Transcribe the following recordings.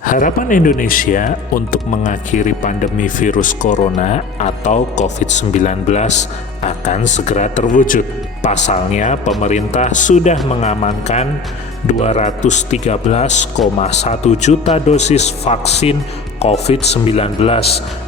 Harapan Indonesia untuk mengakhiri pandemi virus corona atau COVID-19 akan segera terwujud. Pasalnya, pemerintah sudah mengamankan 213,1 juta dosis vaksin COVID-19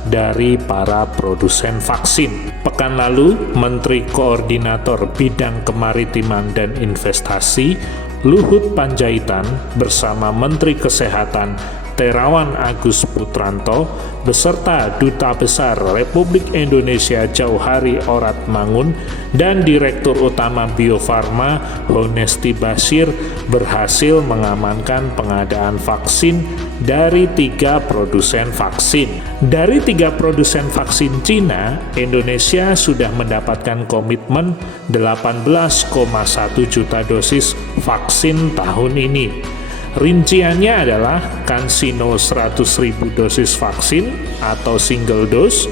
dari para produsen vaksin. Pekan lalu, Menteri Koordinator Bidang Kemaritiman dan Investasi Luhut Panjaitan bersama Menteri Kesehatan Terawan Agus Putranto beserta Duta Besar Republik Indonesia Jauhari Orat Mangun dan Direktur Utama Bio Farma Honesti Bashir berhasil mengamankan pengadaan vaksin dari 3 produsen vaksin. Dari 3 produsen vaksin Cina, Indonesia sudah mendapatkan komitmen 18,1 juta dosis vaksin tahun ini. Rinciannya adalah CanSino 100.000 dosis vaksin atau single dose,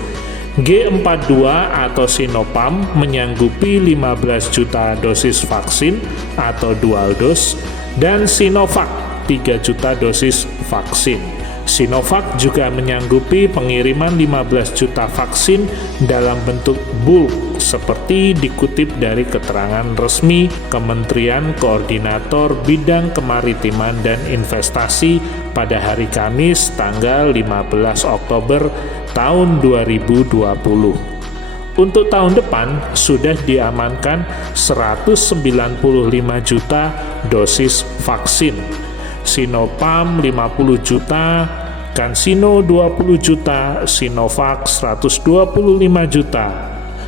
G42 atau Sinopharm menyanggupi 15 juta dosis vaksin atau dual dose, dan Sinovac 3 juta dosis vaksin. Sinovac juga menyanggupi pengiriman 15 juta vaksin dalam bentuk bulk seperti dikutip dari keterangan resmi Kementerian Koordinator Bidang Kemaritiman dan Investasi pada hari Kamis tanggal 15 Oktober tahun 2020. Untuk tahun depan sudah diamankan 195 juta dosis vaksin. Sinopharm 50 juta, CanSino 20 juta, Sinovac 125 juta.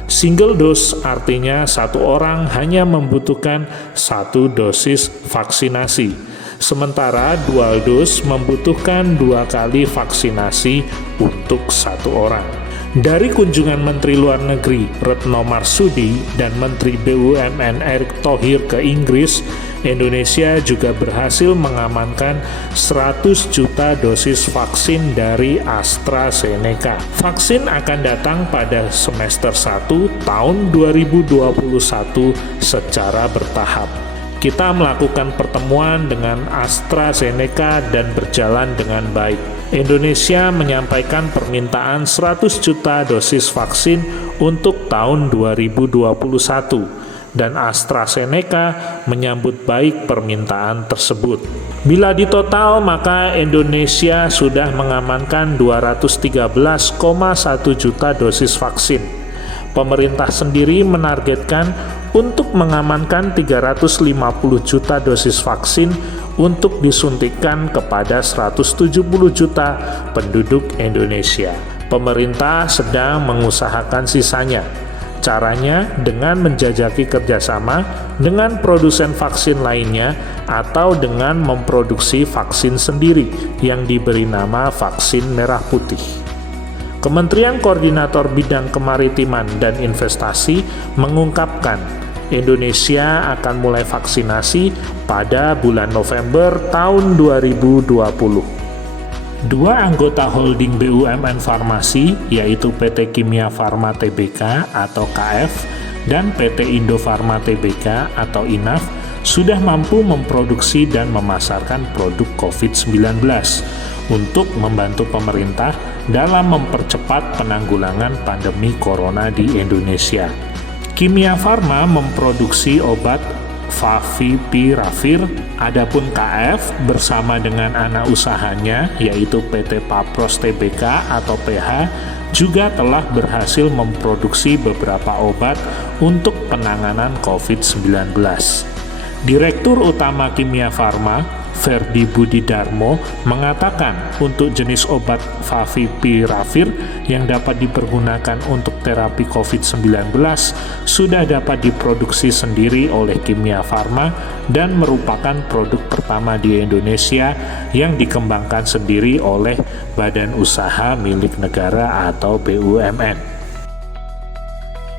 Single dose artinya satu orang hanya membutuhkan 1 dosis vaksinasi. Sementara dual dose membutuhkan 2 kali vaksinasi untuk 1 orang. Dari kunjungan Menteri Luar Negeri Retno Marsudi dan Menteri BUMN Erick Thohir ke Inggris, Indonesia juga berhasil mengamankan 100 juta dosis vaksin dari AstraZeneca. Vaksin akan datang pada semester 1 tahun 2021 secara bertahap. Kita melakukan pertemuan dengan AstraZeneca dan berjalan dengan baik. Indonesia menyampaikan permintaan 100 juta dosis vaksin untuk tahun 2021 dan AstraZeneca menyambut baik permintaan tersebut. Bila ditotal, maka Indonesia sudah mengamankan 213,1 juta dosis vaksin. Pemerintah sendiri menargetkan untuk mengamankan 350 juta dosis vaksin untuk disuntikan kepada 170 juta penduduk Indonesia. Pemerintah sedang mengusahakan sisanya. Caranya dengan menjajaki kerjasama dengan produsen vaksin lainnya atau dengan memproduksi vaksin sendiri yang diberi nama vaksin merah putih. Kementerian Koordinator Bidang Kemaritiman dan Investasi mengungkapkan Indonesia akan mulai vaksinasi pada bulan November tahun 2020. 2 anggota holding BUMN Farmasi, yaitu PT Kimia Farma Tbk atau KF dan PT Indofarma Tbk atau INAF, sudah mampu memproduksi dan memasarkan produk COVID-19 untuk membantu pemerintah dalam mempercepat penanggulangan pandemi corona di Indonesia. Kimia Farma memproduksi obat Favipiravir, adapun KF bersama dengan anak usahanya yaitu PT Papros Tbk atau PH juga telah berhasil memproduksi beberapa obat untuk penanganan COVID-19. Direktur Utama Kimia Farma, Ferdi Budidarmo, mengatakan untuk jenis obat Favipiravir yang dapat dipergunakan untuk terapi COVID-19 sudah dapat diproduksi sendiri oleh Kimia Farma dan merupakan produk pertama di Indonesia yang dikembangkan sendiri oleh Badan Usaha Milik Negara atau BUMN.